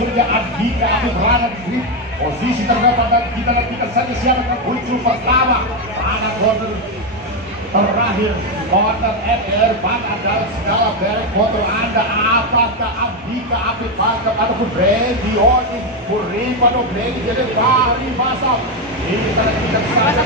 Surya Andika Api berada di posisi terdepan dan kita nantikan saja siapa yang muncul pertama pada corner terakhir. Corner FR pada dalam segala merek motor Anda, apakah Andika Api Pangkep ataupun Randy Oni Puripano Blegi jadi Bari Masam ini kita nantikan saja